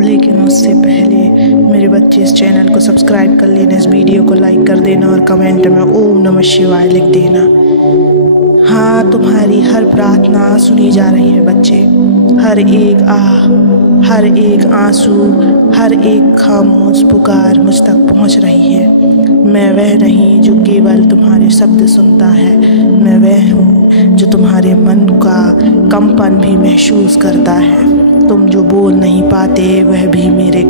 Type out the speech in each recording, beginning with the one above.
लेकिन उससे पहले मेरे बच्चे इस चैनल को सब्सक्राइब कर लेना, इस वीडियो को लाइक कर देना और कमेंट में ओम नमः शिवाय लिख देना। हाँ, तुम्हारी हर प्रार्थना सुनी जा रही है बच्चे। हर एक आह, हर एक आंसू, हर एक खामोश पुकार मुझ तक पहुंच रही है। मैं वह नहीं जो केवल तुम्हारे शब्द सुनता है, मैं वह हूँ जो तुम्हारे मन का कंपन भी महसूस करता है। तुम जो बोल नहीं पाते वह भी मेरे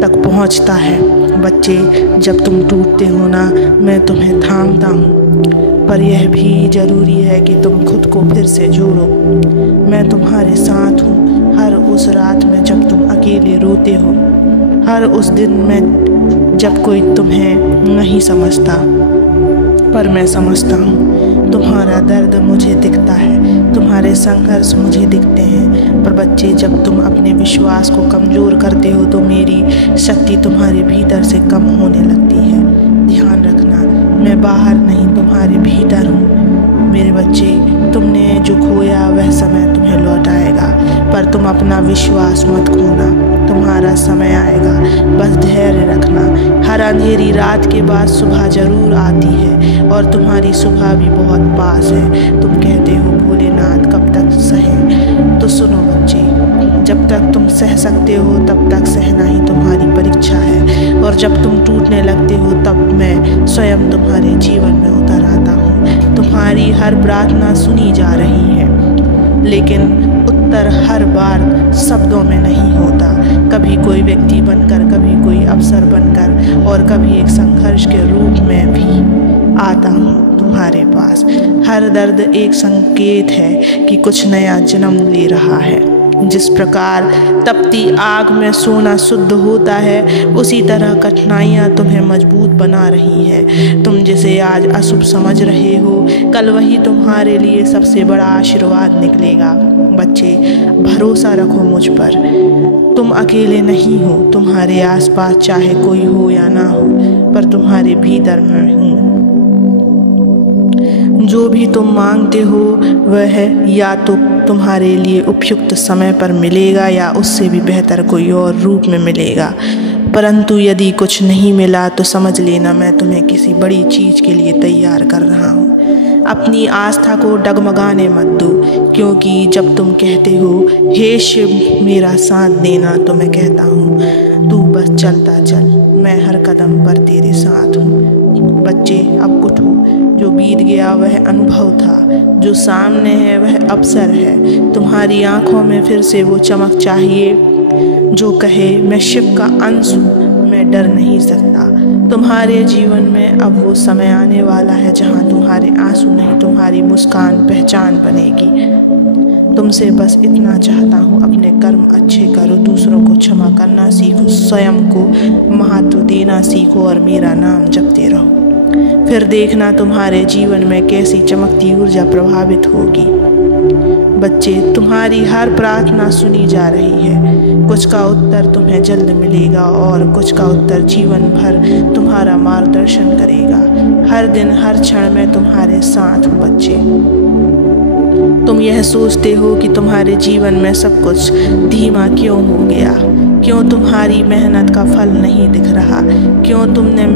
तक पहुँचता है। बच्चे, जब तुम टूटते हो ना, मैं तुम्हें थामता हूँ, पर यह भी ज़रूरी है कि तुम खुद को फिर से जोड़ो। मैं तुम्हारे साथ हूँ हर उस रात में जब तुम अकेले रोते हो, हर उस दिन में जब कोई तुम्हें नहीं समझता, पर मैं समझता हूँ। तुम्हारा दर्द मुझे दिखता है, तुम्हारे संघर्ष मुझे दिखते हैं, पर बच्चे, जब तुम अपने विश्वास को कमज़ोर करते हो तो मेरी शक्ति तुम्हारे भीतर से कम होने लगती है। ध्यान रखना, मैं बाहर नहीं, तुम्हारे भीतर हूँ। मेरे बच्चे, तुमने जो खोया वह समय तुम्हें लौट आएगा, पर तुम अपना विश्वास मत खोना, तुम्हारा समय आएगा। बस धैर्य रखना। हर अंधेरी रात के बाद सुबह जरूर आती है और तुम्हारी सुबह भी बहुत पास है। तुम कहते हो भोलेनाथ कब तक सहे, तो सुनो बच्चे, जब तक तुम सह सकते हो तब तक सहना ही तुम्हारी परीक्षा है, और जब तुम टूटने लगते हो तब मैं स्वयं तुम्हारे जीवन में उतर आता हूँ। तुम्हारी हर प्रार्थना सुनी जा रही है, लेकिन उत्तर हर बार शब्दों में नहीं होता। कभी कोई व्यक्ति बनकर, कभी कोई अवसर बनकर, और कभी एक संघर्ष के रूप में भी आता हूँ तुम्हारे पास। हर दर्द एक संकेत है कि कुछ नया जन्म ले रहा है। जिस प्रकार तपती आग में सोना शुद्ध होता है, उसी तरह कठिनाइयाँ तुम्हें मजबूत बना रही है। तुम जिसे आज अशुभ समझ रहे हो, कल वही तुम्हारे लिए सबसे बड़ा आशीर्वाद निकलेगा। बच्चे, भरोसा रखो मुझ पर, तुम अकेले नहीं हो। तुम्हारे आसपास चाहे कोई हो या ना हो, पर तुम्हारे भीतर मैं हूँ। जो भी तुम मांगते हो वह या तो तुम्हारे लिए उपयुक्त समय पर मिलेगा या उससे भी बेहतर कोई और रूप में मिलेगा। परंतु यदि कुछ नहीं मिला तो समझ लेना मैं तुम्हें किसी बड़ी चीज़ के लिए तैयार कर रहा हूँ। अपनी आस्था को डगमगाने मत दो, क्योंकि जब तुम कहते हो हे शिव मेरा साथ देना, तो मैं कहता हूँ तू बस चलता चल, मैं हर कदम पर तेरे साथ हूँ। बच्चे, अब उठो। जो बीत गया वह अनुभव था, जो सामने है वह अवसर है। तुम्हारी आंखों में फिर से वो चमक चाहिए जो कहे मैं शिव का अंश हूँ, मैं डर नहीं सकता। तुम्हारे जीवन में अब वो समय आने वाला है जहाँ तुम्हारे आंसू नहीं, तुम्हारी मुस्कान पहचान बनेगी। तुमसे बस इतना चाहता हूँ, अपने कर्म अच्छे करो, दूसरों को क्षमा करना सीखो, स्वयं को महत्व देना सीखो और मेरा नाम जपते रहो। फिर देखना तुम्हारे जीवन में कैसी चमकती ऊर्जा प्रभावित होगी। बच्चे, तुम्हारी हर प्रार्थना सुनी जा रही है। कुछ का उत्तर तुम्हें जल्द मिलेगा और कुछ का उत्तर जीवन भर तुम्हारा मार्गदर्शन करेगा। हर दिन हर क्षण में तुम्हारे साथ हूँ बच्चे। तुम यह सोचते हो कि तुम्हारे जीवन में सब कुछ धीमा क्यों हो गया, क्यों तुम्हारी मेहनत का फल नहीं दिख रहा, क्यों तुमने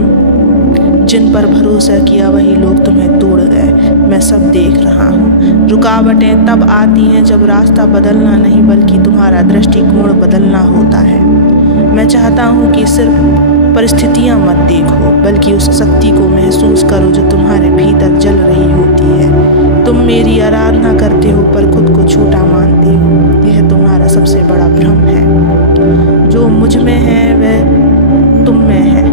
जिन पर भरोसा किया वही लोग तुम्हें तोड़ गए। मैं सब देख रहा हूँ। रुकावटें तब आती हैं जब रास्ता बदलना नहीं बल्कि तुम्हारा दृष्टिकोण बदलना होता है। मैं चाहता हूँ कि सिर्फ परिस्थितियाँ मत देखो, बल्कि उस शक्ति को महसूस करो जो तुम्हारे भीतर जल रही होती है। तुम मेरी आराधना करते हो पर खुद को छोटा मानते हो। यह तुम्हारा सबसे बड़ा भ्रम है। जो मुझ में है वह तुम में है।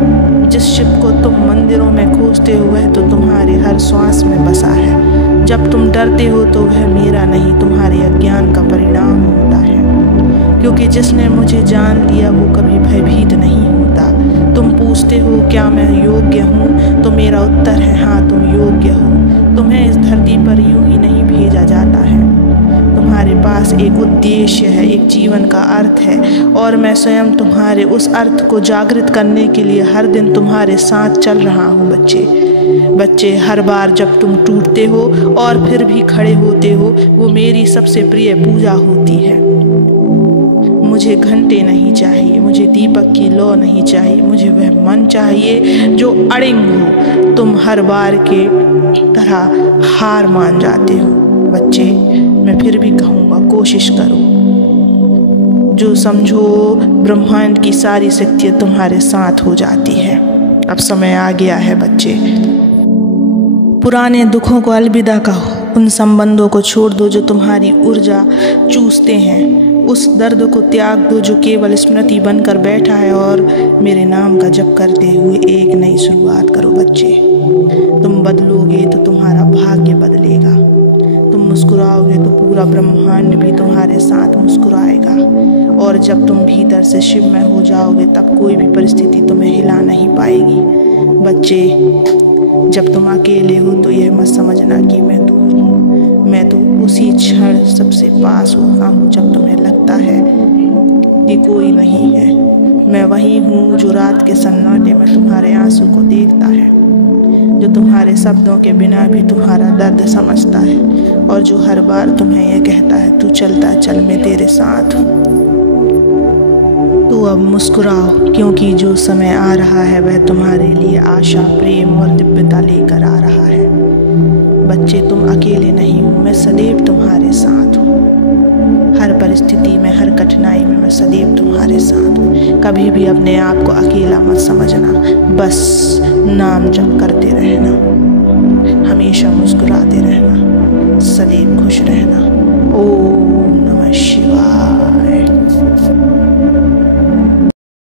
जिस शिव को तुम मंदिरों में खोजते हो वह तो तुम्हारे हर श्वास में बसा है। जब तुम डरते हो तो वह मेरा नहीं, तुम्हारे अज्ञान का परिणाम होता है। क्योंकि जिसने मुझे जान लिया वो कभी भयभीत नहीं होता। तुम पूछते हो क्या मैं योग्य हूँ, तो मेरा उत्तर है हाँ, तुम योग्य हो। तुम्हें इस धरती पर यूं ही नहीं भेजा जाता है। तुम्हारे पास एक उद्देश्य है, एक जीवन का अर्थ है, और मैं स्वयं तुम्हारे उस अर्थ को जागृत करने के लिए हर दिन तुम्हारे साथ चल रहा हूँ बच्चे। हर बार जब तुम टूटते हो और फिर भी खड़े होते हो, वो मेरी सबसे प्रिय पूजा होती है। मुझे घंटे नहीं चाहिए, मुझे दीपक की लौ नहीं चाहिए, मुझे वह मन चाहिए जो अड़िंग हो। तुम हर बार के तरह हार मान जाते हो बच्चे। मैं फिर भी कहूँगा, कोशिश करो। जो समझो, ब्रह्मांड की सारी शक्तियाँ तुम्हारे साथ हो जाती है। अब समय आ गया है बच्चे। पुराने दुखों को अलविदा कहो, उन संबंधों को छोड़ दो जो तुम्हारी ऊर्जा चूसते हैं। उस दर्द को त्याग दो जो केवल स्मृति बनकर बैठा है, और मेरे नाम का जप करते हुए एक नई शुरुआत करो बच्चे। तुम बदलोगे तो तुम्हारा भाग्य बदलेगा। तुम मुस्कुराओगे तो पूरा ब्रह्मांड भी तुम्हारे साथ मुस्कुराएगा। और जब तुम भीतर से शिवमय हो जाओगे, तब कोई भी परिस्थिति तुम्हें हिला नहीं पाएगी बच्चे। जब तुम अकेले हो तो यह मत समझना कि मैं दूर हूँ। मैं तो उसी क्षण सबसे पास होता हूँ जब तुम्हें लगता है कि कोई नहीं है। मैं वही हूँ जो रात के सन्नाटे में तुम्हारे आंसू को देखता है, जो तुम्हारे शब्दों के बिना भी तुम्हारा दर्द समझता है, और जो हर बार तुम्हें यह कहता है, तू चलता चल, मैं तेरे साथ हूँ। तो अब मुस्कुराओ, क्योंकि जो समय आ रहा है वह तुम्हारे लिए आशा, प्रेम और दिव्यता लेकर आ रहा है बच्चे। तुम अकेले नहीं हो, मैं सदैव तुम्हारे साथ हूँ। हर परिस्थिति में, हर कठिनाई में मैं सदैव तुम्हारे साथ हूँ। कभी भी अपने आप को अकेला मत समझना। बस नाम जप करते रहना, हमेशा मुस्कुराते रहना, सदैव खुश रहना। ओम नमः शिवाय।